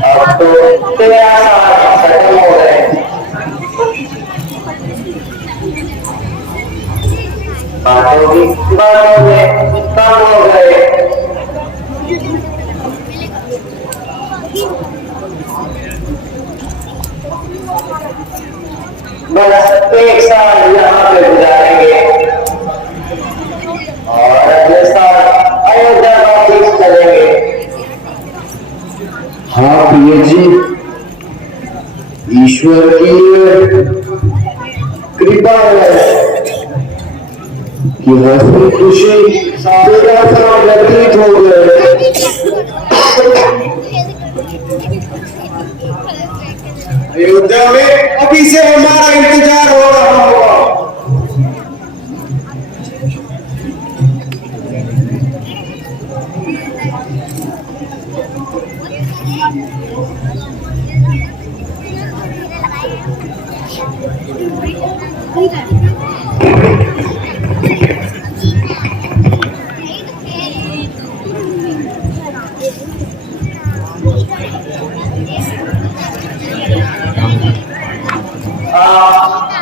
अब तो 13 साल खत्म हो गए। बातों की बातों में कम हो गए। बस 1 साल यहाँ पे गुजारेंगे और अगले साल अयोध्या वापस चलेंगे। हाँ प्रिय जी, ईश्वर की कृपा है कि हंसी खुशी 13 साल व्यतीत हो गए। अयोध्या में अभी से हमारा इंतजार हो रहा होगा।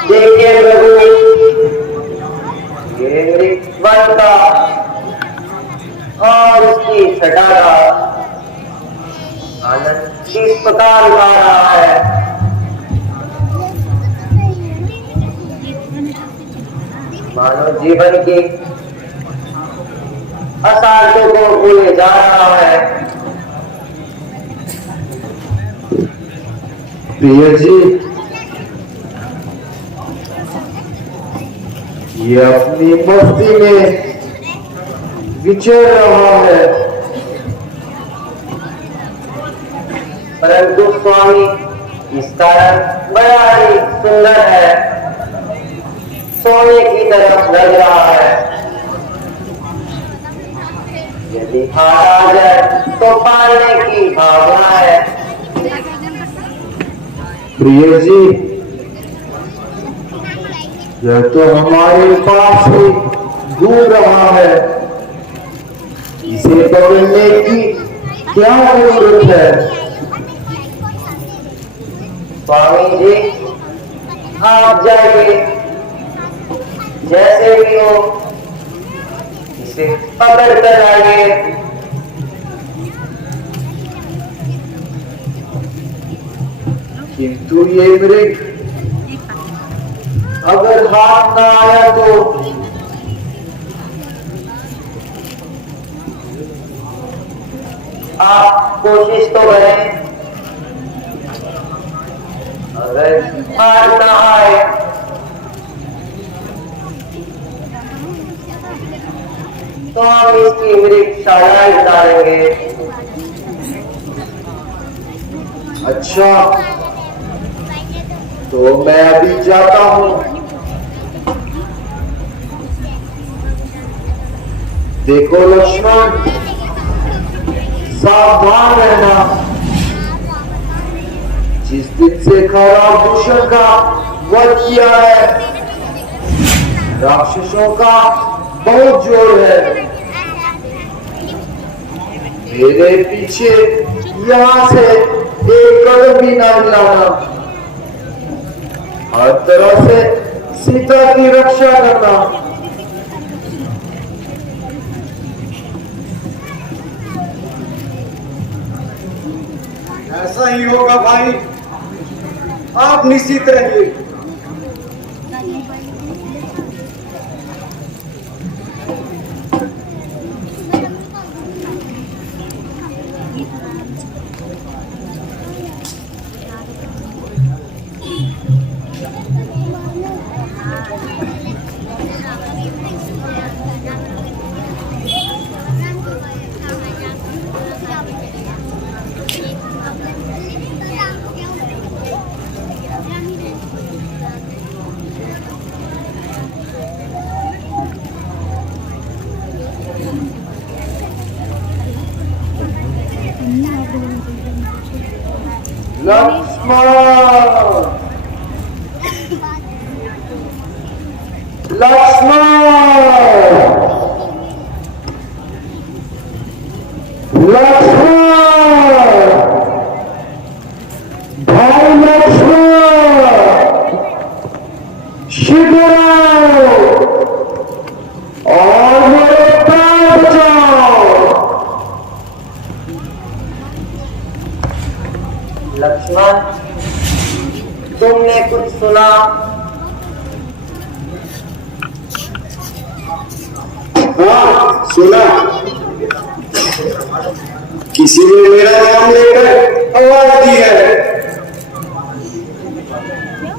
देखिए प्रभु, ये वन का और उसकी छटा का आनंद किस प्रकार उठा रहा है। मानव जीवन की असार्थों को भूले जा रहा है। प्रिय जी, ये अपनी मस्ती में विचर रहा है, परंतु स्वामी इसका रंग बड़ा ही सुंदर है, सोने की तरफ लग रहा है। यदि हार आ जाए तो पाने की भावना है। प्रिय जी, यह तो हमारे पास ही दूर रहा है, इसे पकड़ने की क्या जरूरत है। स्वामी जी, आप जाइए, जैसे भी हो इसे पकड़ कर आइए। किंतु ये मृग अगर हाथ ना आया तो आप कोशिश तो करें, अगर हाथ ना आए तो हम इसकी मृगशाला उतारेंगे। अच्छा, तो मैं अभी जाता हूँ। देखो लक्ष्मण, सावधान रहना। जिस दिन से खराब दूषण का वध किया है, राक्षसों का बहुत जोर है। मेरे पीछे यहाँ से एक कदम भी ना हिलाना। हर तरह से सीता की रक्षा करना। ऐसा ही होगा भाई, आप निश्चित रहिए। लक्ष्मण, लक्ष्मण। हाँ सुना, किसी ने मेरा नाम लेकर आवाज दी है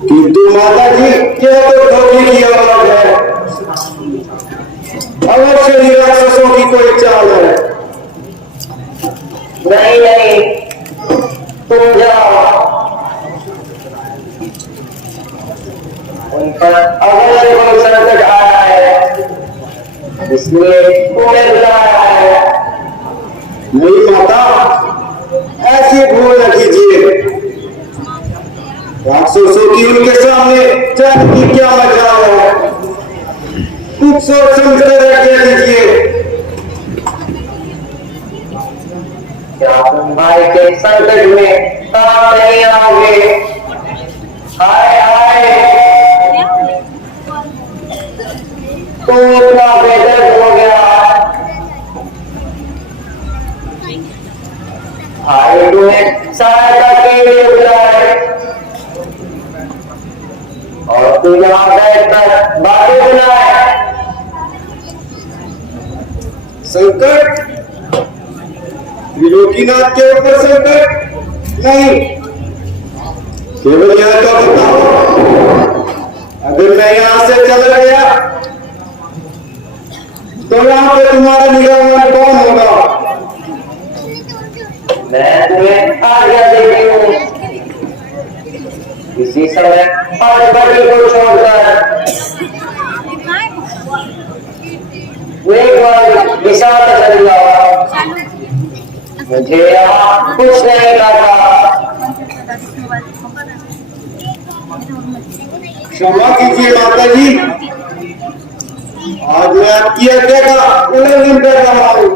किंतु माता जी यह तो धोखे की आवाज है। अवश्य ही राक्षसों की कोई चाल है। नहीं नहीं, तुम जाओ, उन पर अवश्य कोई संकट आ रहा है, इसलिए उन्हें बुलाया है। नहीं माता, ऐसी भूल न कीजिए। राक्षसों की उनके सामने चैन की क्या मजाल है। कुछ सोच समझ कर रख दीजिए। क्या तुम भाई के संकट में काम नहीं आओगे? हाय हाय, तुम इतना बेदर्द हो गया। भाई तुम्हें सहायता के लिए बुलाए और तू यहाँ बैठकर बातें बनाए। संकट? त्रिलोकीनाथ के ऊपर संकट? नहीं, केवल यह तो बताओ, अगर मैं यहां से चल गया तो यहां पे तुम्हारा निगरान कौन होगा? मैं तुम्हें आज्ञा देती हूँ, इसी समय और बड़ी को छोड़कर एक बार दिशा में चल जाओ। मुझे यहाँ कुछ नहीं करना। क्षमा कीजिए माता जी, आज मैं आपकी आज्ञा का उल्लंघन कर रहा हूँ।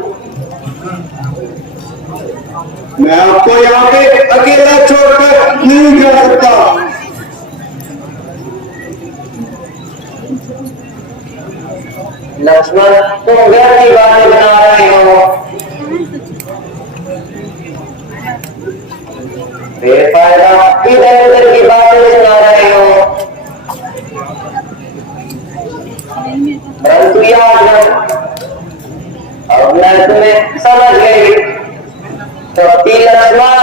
मैं आपको यहाँ पे अकेला छोड़कर नहीं जा सकता। लक्ष्मण, तुम व्यर्थ की बातें बना रहे हो, बेफायदा इधर उधर की बातें सुना रहे हो। परंतु याद रख, अब मैं तुम्हें समझ गई। तो लक्ष्मण,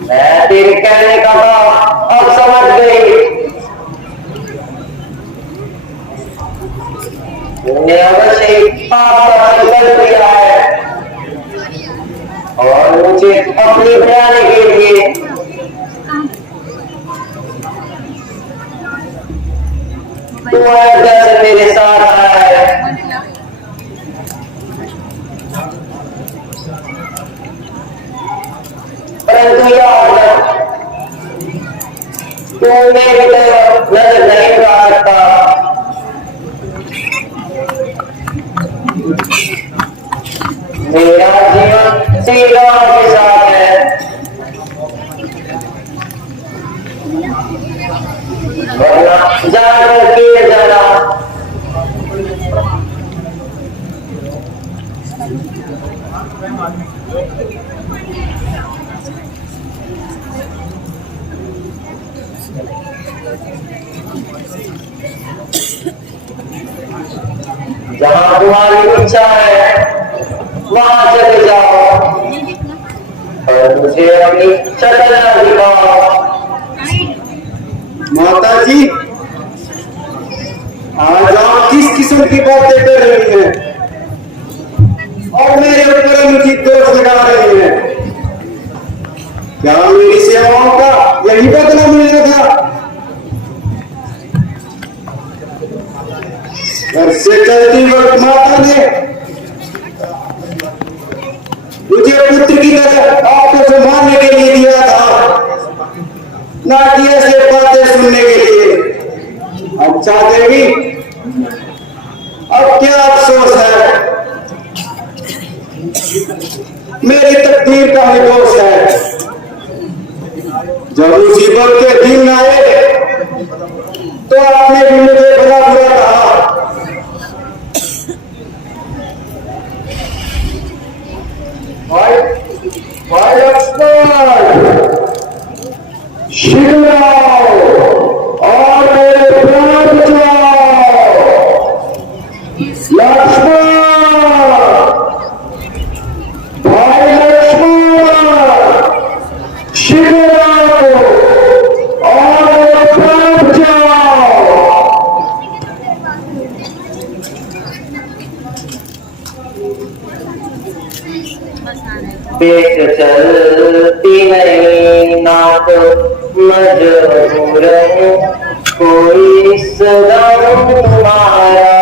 मैं तेरे कहने का भाव अब समझ गई। तुमने अवश्य ही पाप का संकल्प किया है और मुझे अपनी बनाने के लिए तुम्हारे से मेरे साथ आया है। परंतु याद रख, तू मेरी तरफ नजर नहीं उठा सकता। मेरा जीवन श्री राम के साथ है, वरना जानकर किए जाना। जहां तुम्हारी इच्छा है वहां चले जाओ और मुझे अपनी शक्ल दिखाओ। माता जी, आज आप किस किस्म की बातें कर रही हैं और मेरे ऊपर अनुचित दोष लगा रही हैं? क्या मेरी सेवाओं का यही बदला मिलने था? घर से चलती वक्त माता ने मुझे पुत्र की तरह आपको संभालने के लिए दिया था, ना कि ऐसे बातें सुनने के लिए। अच्छा देवी, अब क्या अफसोस है? मेरी तकदीर का ही दोष है। जब मुसीबत के दिन आए तो आपने भी मुझे भला बुरा कहा। भाई लक्ष्मण, शीघ्र आओ और मेरे प्राण बचाओ। पेट चलती नहीं नाथ मजबूर हूँ कोई सदा तुम्हारा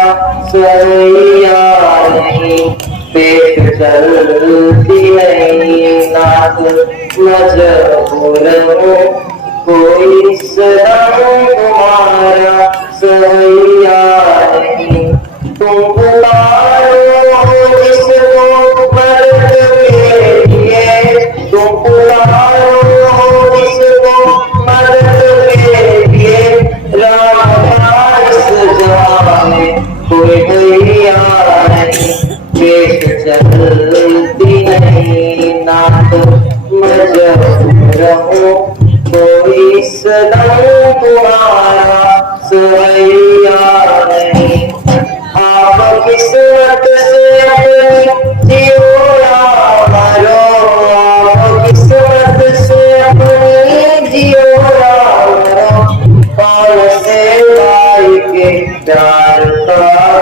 सैया नहीं पेट चलती नहीं नाथ मजबूर हूँ कोई सदा तुम्हारा सैया नहीं तुम पुकारो जिसको मदद के लिए तुम पुकारो जिसको मदद के लिए राम इस जमाने कोई भैया नहीं पेट चलती नहीं नाथ मजबूर हूँ कोई सदा तुम्हारा सैया नहीं आप किस्मत से अपनी जियोया मरो आप किस्मत से अपनी जियोया मरो कौन से भाई के प्यार का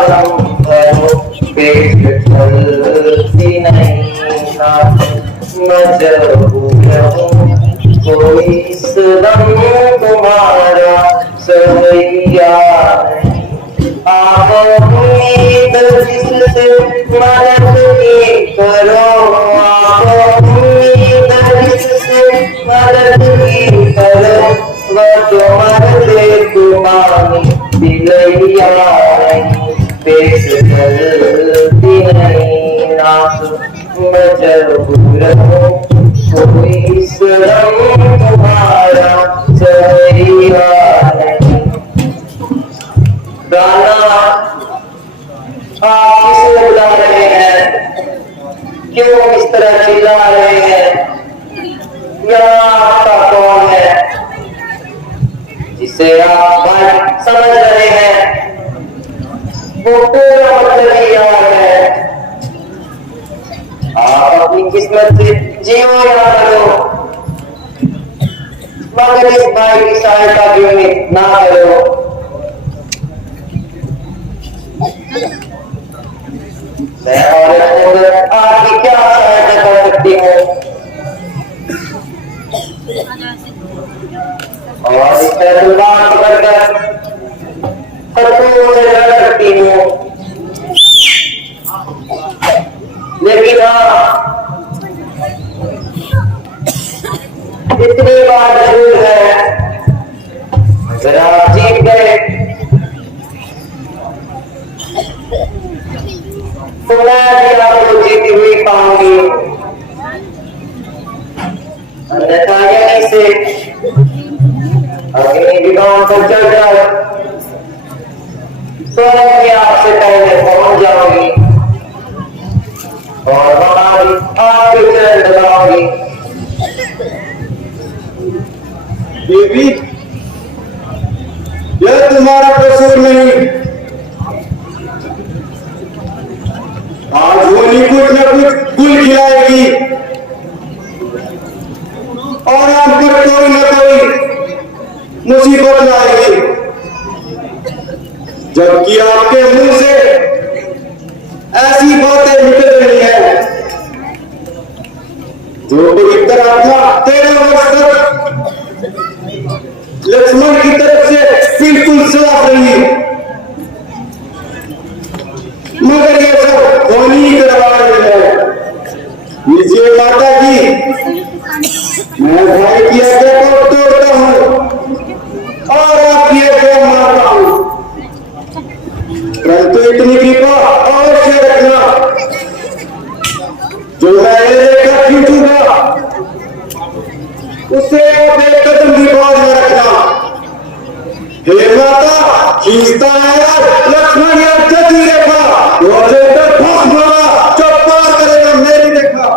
गम करो पेट चलती नहीं नाथ मजबूर हूँ कोई सदम तुम्हारा सैया नहीं आप उम्मीद जिससे मदद की करो आप उम्मीद जिससे मदद की करो वह तो मरते तुम्हारी दिलैया नहीं पेट चलती नहीं नाथ मजबूर हूँ कोई सदम तुम्हारा सैया नहीं गाना आप किसे बुला रहे हैं क्यों इस तरह चिल्ला रहे हैं यहाँ आपका कौन है जिसे आप बात समझ रहे हैं वो पूरा मतलब याद है आप अपनी किस्मत से जियो या करो मगर इस भाई की सहायता की उम्मीद ना करो मैं और आपकी क्या सहायता कर सकती हूँ और इस बात पकड़कर शत्रुओं से लड़ सकती हूँ लेकिन इतनी बात जरूर है अगर आप जीत गए तो मैं भी आपको जीती हुई पाऊंगी अन्यथा यहीं से अग्नि विमान पर चढ़ जाओ स्वर्ग में आपसे पहले पहुंच जाओगी और वहां भी आपके चरण दबाओगी देवी यह तुम्हारा कसूर नहीं आज होली कुछ न कुछ गुल खिलाएगी और आप पर कोई न कोई मुसीबत लाएगी जबकि आपके मुंह से ऐसी बातें निकल रही है जो पवित्र आत्मा 13 वर्ष तक लक्ष्मण की तरफ से बिल्कुल साफ रही मगर ये सब होली करवा रही है नीचे माता जी मैं भाई की आज्ञा को तोड़ता हूँ और आपकी आज्ञा मानता हूँ परंतु इतनी कृपा अवश्य रखना जो मैं लेकर खींचूंगा उसे आप एक कदम भी बाहर न रखना हे माता खींचता है लक्ष्मण या जति रेखा रोजे तक भस्म होगा जो पार करेगा मेरी रेखा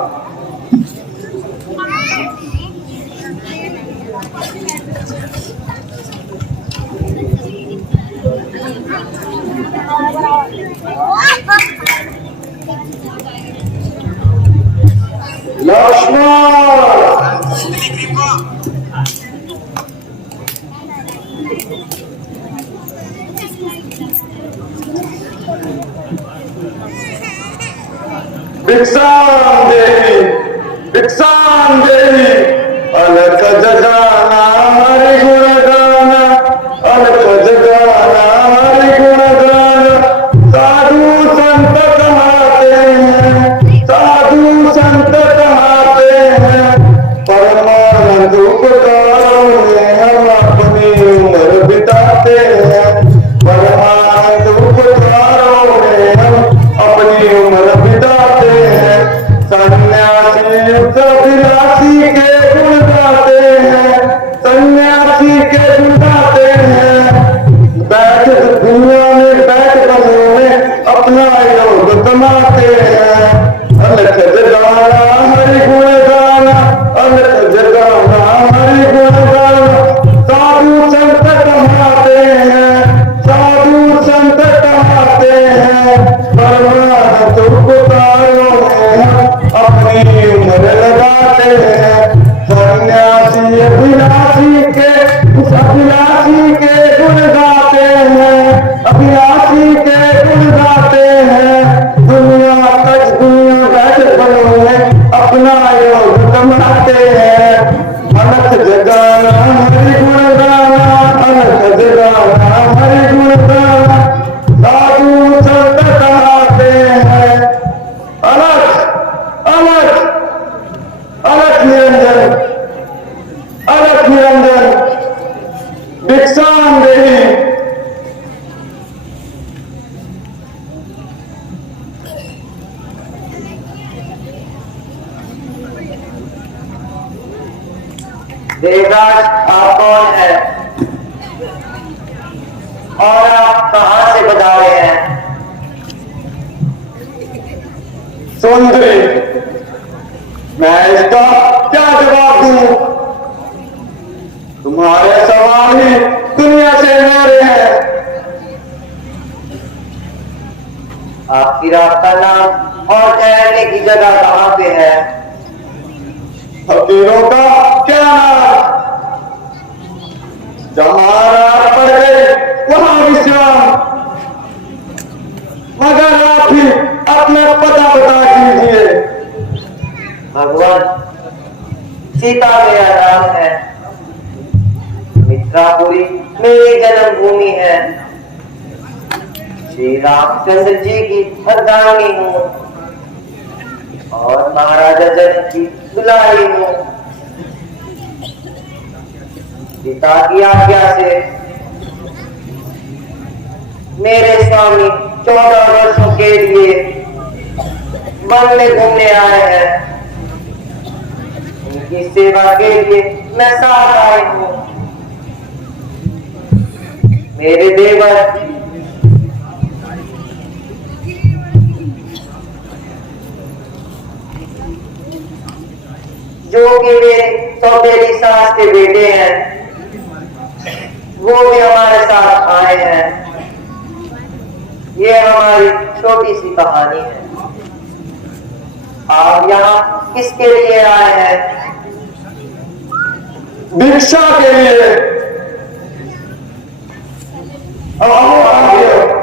भिक्षाम देवी भिक्षां देहि अलख जगाना हरि गुण गाना अलख जगाना हरि गुण गाना साधु संत कहते हैं साधु संत कहते हैं परमानंद उपकारों में हम अपनी उम्र बिताते हैं परमानंद उपकारों में हम अपनी उम्र बिताते हैं सन्यासी अभिलाषी के गुण गाते हैं सन्यासी के गुण गाते हैं बैठ दुनिया में बैठ बंगलों में अपना योग कमाते हैं अलख जगाना हरि गुण गाना अलख जगाना हरि गुण गाना साधु संत कहते हैं साधु संत कहते हैं परमानंद उपकारों में हम अपनी उम्र लगाते हैं सन्यासी अभिलाषी के उस अभिलाषी के गुण गाते हैं अभिलाषी के गुण गाते हैं दुनिया बैठ बनो में अपना योग कमाते हैं अलख जगाना हरि गुण गाना अलख जगाना हरि गुण गाना साधु संत कहते हैं अलख अलख अलख निरंजन भिक्षां देहि देवराज आप कौन है और आप कहां से बता रहे हैं? सुंदरी मैं इसका क्या जवाब दूं तुम्हारे सवाल ही दुनिया से मेरे हैं आपकी रात का नाम और ठहरने की जगह कहां पे है? फकीरों का क्या नाम जहां रात पड़ गए वहां विश्राम मगर आप ही अपना पता बता दीजिए भगवान सीता मेरा नाम है मित्रापुरी मेरी जन्मभूमि है श्री रामचंद्र जी की अर्धांगिनी हूँ और महाराजा जनक की दुलारी हूँ पिता की आज्ञा से मेरे स्वामी 14 वर्षों के लिए वन में घूमने आए हैं उनकी सेवा के लिए मैं साथ आई हूँ मेरे देवर जो कि मेरी सौतेली सास के बेटे हैं वो भी हमारे साथ आए हैं ये हमारी छोटी सी कहानी है आप यहाँ किसके लिए आए हैं? भिक्षा के लिए आओ आगे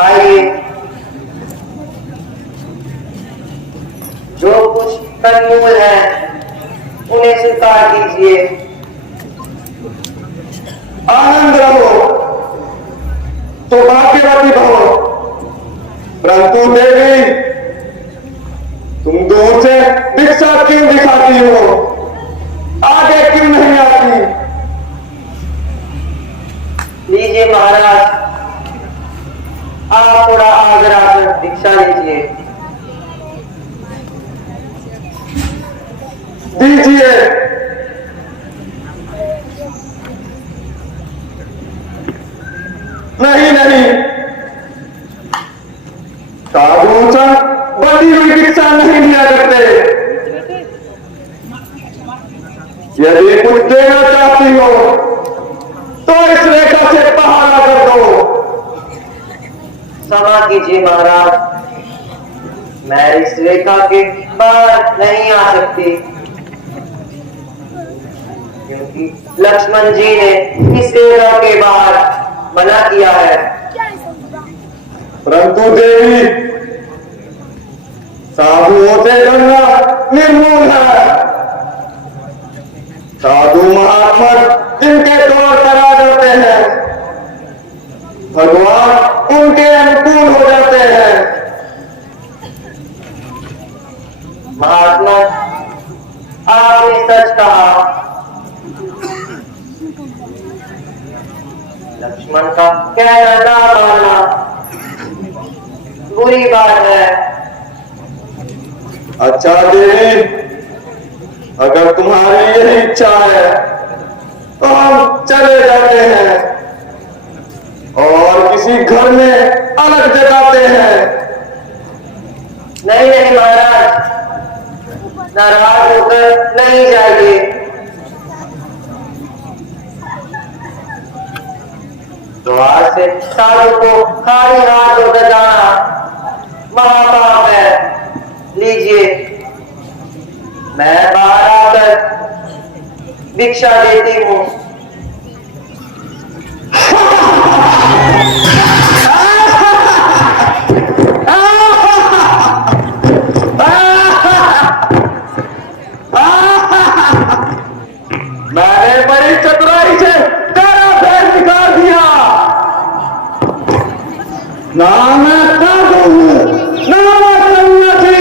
आइए जो कुछ तनमूल है उन्हें स्वीकार कीजिए आनंद रहो तो भाग्यवती भवो परंतु देवी तुम दूर से भिक्षा क्यों दिखाती हो आगे क्यों नहीं आती लीजिए महाराज आप थोड़ा आगरा कर दीक्षा लीजिए दीजिए नहीं नहीं साधु संत बंधी हुई भिक्षा नहीं दिया करते यदि कुछ देना चाहती हो तो इस रेखा से पहाड़ा कर दो क्षमा कीजिए महाराज, मैं इस रेखा के बाहर नहीं आ सकती, क्योंकि लक्ष्मण जी ने इस रेखा के बाहर मना किया है। परंतु देवी, साधुओं से डरना निर्मूल है। साधु महात्मा इनके द्वार पर आ जाते हैं, भगवान उनके अनुकूल हो जाते हैं। महात्मा, आपने सच कहा। लक्ष्मण का कहना ना मानना बुरी बात है। अच्छा देवी, अगर तुम्हारी यही इच्छा है तो हम चले जाते हैं और किसी घर में अलग जगाते हैं। नहीं नहीं महाराज, नाराज होकर नहीं जाइए। द्वार से साधु को खाली हाथ होकर जाना महापाप है। लीजिए, मैं बाहर आकर भिक्षा देती हूँ। मैंने बड़ी चतुराई से तेरा पैर निकाल दिया। ना मैं साधु हूं, ना मैं सन्यासी,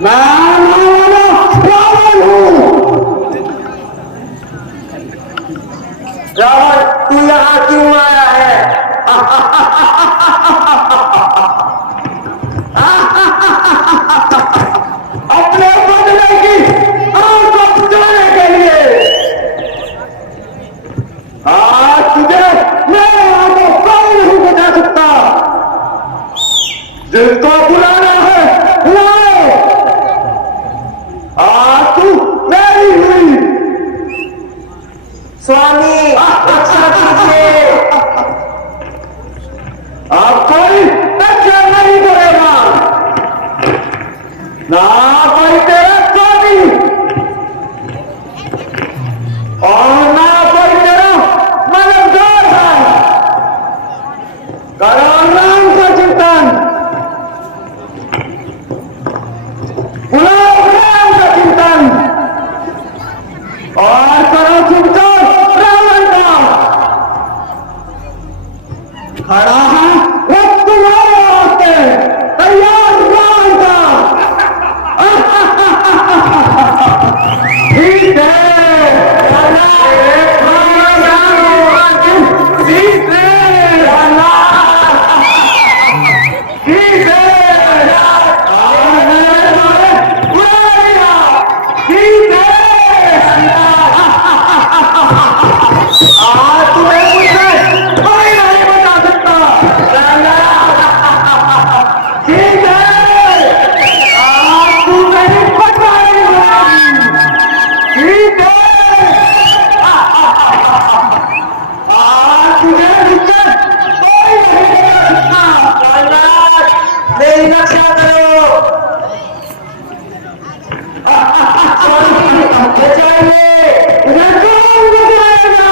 मैं रावण हूं। रावण, तू यहाँ क्यों आया है? अपने बदले की आग को बुझाने के लिए। आज तुझे मेरे आग को कोई नहीं बुझा सकता। जिसको बुलाना है बुलाओ। आज तू मेरी हुई। स्वामी, रक्षा कीजिए। अब कोई रक्षा नहीं करेगा, ना कोई तेरा स्वामी और ना कोई तेरा मददगार है। करो राम का चिंतन, बुलाओ राम का चिंतन और करो चिंतन रावण का। खड़ा है वक्त तुम्हारे वास्ते, तैयार रावण का। ठीक है, ठीक आज तुम्हें मुझसे कोई नहीं बचा सकता। ठीक है, आज तू नहीं बचाएगा। ठीक है, आज तुझे मुझसे कोई नहीं बचा सकता। मेरी रक्षा करो। बचाइए। तुझे कौन बचाएगा?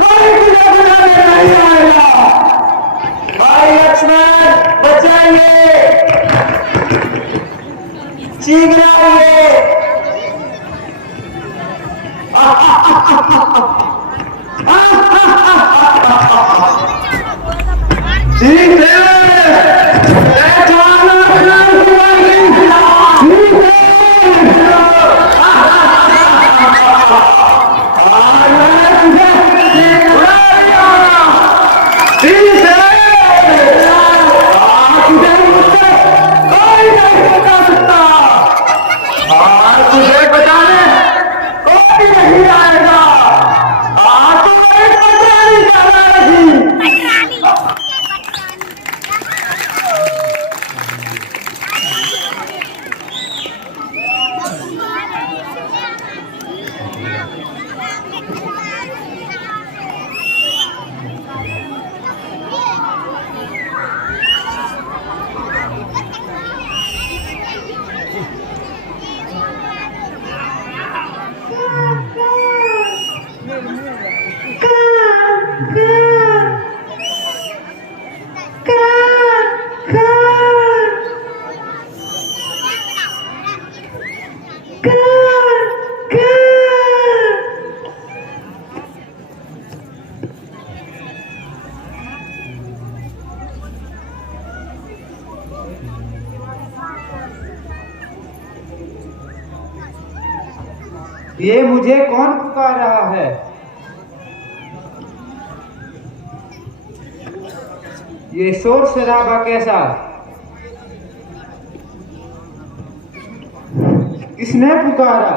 कोई तुझे बचाने नहीं आएगा। भाई लक्ष्मण, बचाइए। शीघ्र आइए। ठीक है, मैं जाना नहीं हुआ। ठीक है, आज मैं तुझे बुला लिया। ठीक है, आज तुझे मुझसे कोई नहीं बचा सकता। आज तुझे बचाने कोई नहीं आएगा। आज तुम्हें बचाने जाना नहीं। मुझे कौन पुकार रहा है? ये शोर शराबा कैसा? किसने पुकारा?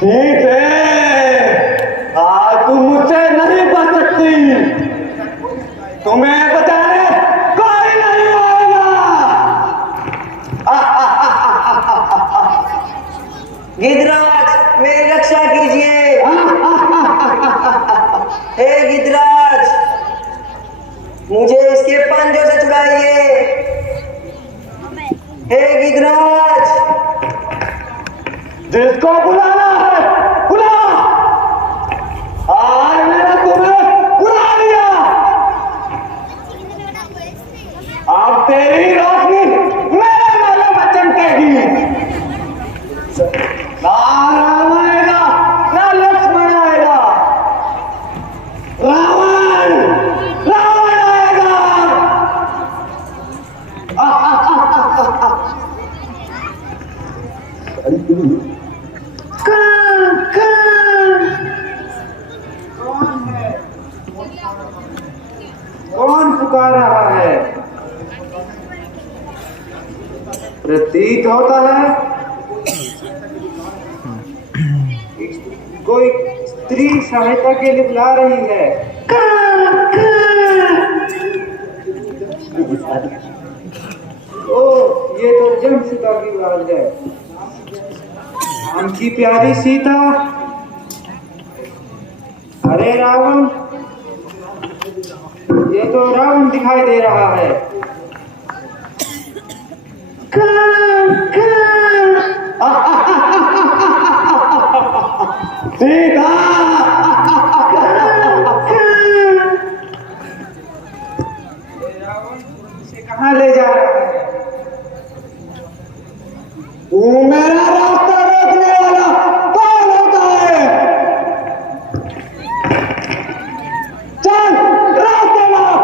ठीक है, आज तुम मुझसे नहीं बच सकती। तुम्हें बचाने कोई नहीं आएगा। गिद्धराज, मेरी रक्षा कीजिए। हे गिद्धराज, मुझे इसके पंजों से छुड़ाइए। हे गिद्धराज, जिसको बुलाना है बुला। आज मैंने तुम्हें बुला लिया। अब तेरी रोशनी मेरे वालों में चमकेगी। ना राम आएगा ना लक्ष्मण आएगा। रावण रावण आएगा। कौन पुकार रहा है? प्रतीत होता है कोई स्त्री सहायता के लिए बुला रही है। ओ, ये तो जमशीदा की आवाज है। उनकी प्यारी सीता। अरे रावण, ये तो रावण दिखाई दे रहा है। सीता, रावण इसे कहाँ ले जा रहा है? तू मेरा रास्ता रोकने वाला कौन होता है? चल रास्ते मार।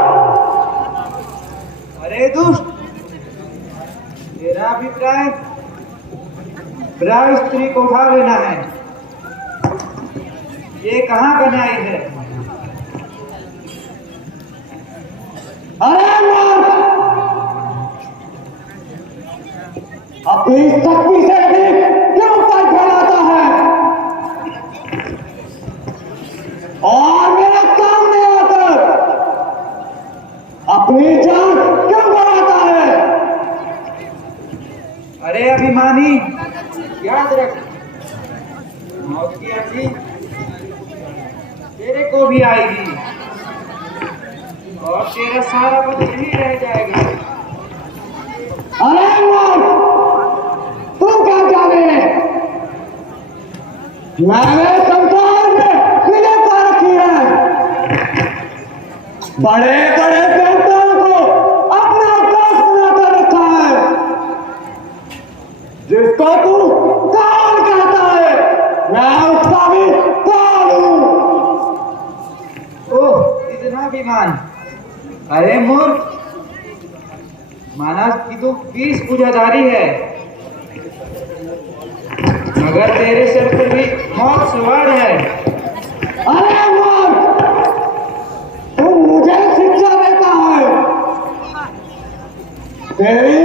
अरे दुष्ट, तेरा अभिप्राय ब्राह्मण स्त्री को उठा लेना है। ये कहाँ बनाई है? अरे मार। अपनी शक्ति से भी क्यों पर फैलाता है और मेरे सामने आकर अपनी जान क्यों बढ़ाता है? अरे अभिमानी, याद रख, मौत की अर्जी तेरे को भी आएगी और तेरा सारा बदल ही रह जाएगा। अरे मार, तू क्या जाने? मैंने संसार में विजय पा रखी है। बड़े बड़े देवताओं को अपना दास बनाकर रखा है। जिसको तू कौन कहता है, मैं उसका भी कौन हूं। ओह, इतना अभिमान। अरे मूर्ख, माना कि तू 20 पूजाधारी है, मगर तेरे सर पर भी मौत सवार है। अरे मूर्ख, तू मुझे शिक्षा देता है। तेरी